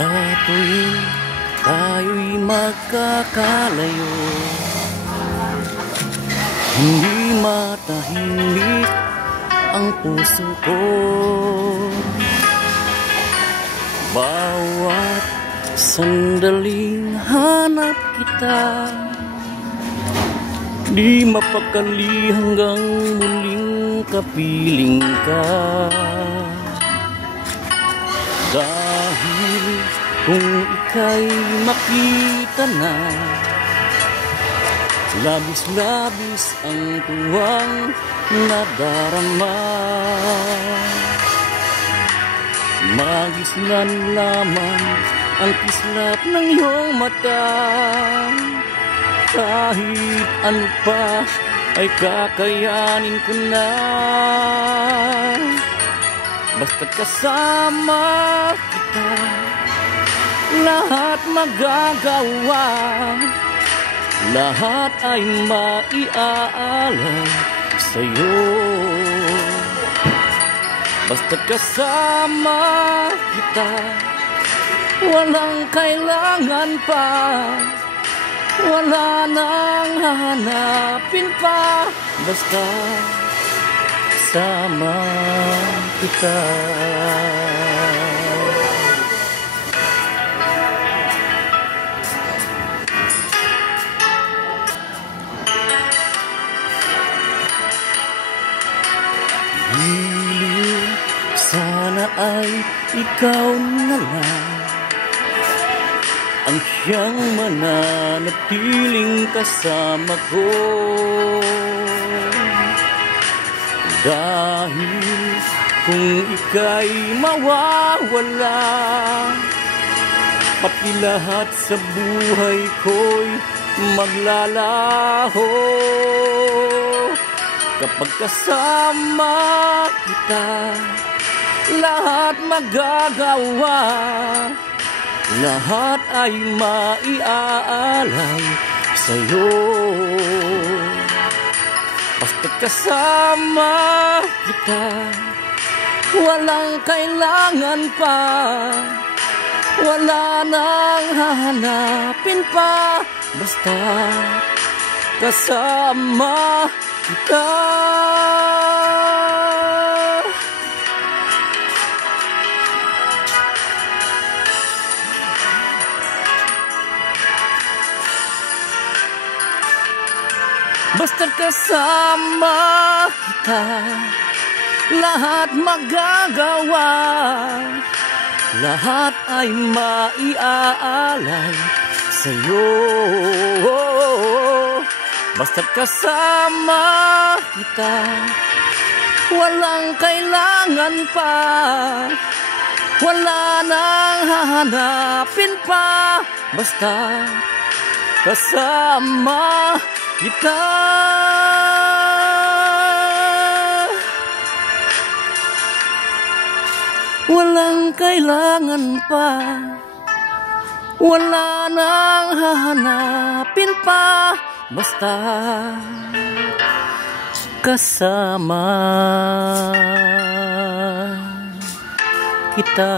Sa tuwing tayo'y magkakalayo, hindi matahimik ang puso ko. Bawat sandaling hanap kita, di mapakali hanggang muling kapiling ka. Dahil kung ika'y makita na, labis-labis ang tuwang nadarama. Magisnan lamang ang kislap ng iyong mata, kahit ano pa ay kakayanin ko na. Basta't kasama kita, lahat magagawa, lahat ay maiaalay sa'yo. Basta't kasama kita, walang kailangan pa, wala nang hahanapin pa. Basta sama kita. Giliw, sana ay ikaw na lang ang siyang mananatiling kasama ko. Dahil kung ika'y mawawala, pati lahat sa buhay ko'y maglalaho. Kapag kasama kita, lahat magagawa, lahat ay maiaalay sa'yo. Basta't kasama kita, walang kailangan pa, wala nang hahanapin pa. Basta kasama kita. Basta't kasama kita, lahat magagawa, lahat ay maiaalay sa'yo. Basta't kasama kita, walang kailangan pa, wala nang hahanapin pa. Basta kasama kita. Walang kailangan pa, wala nang hahanapin pa. Basta kasama kita.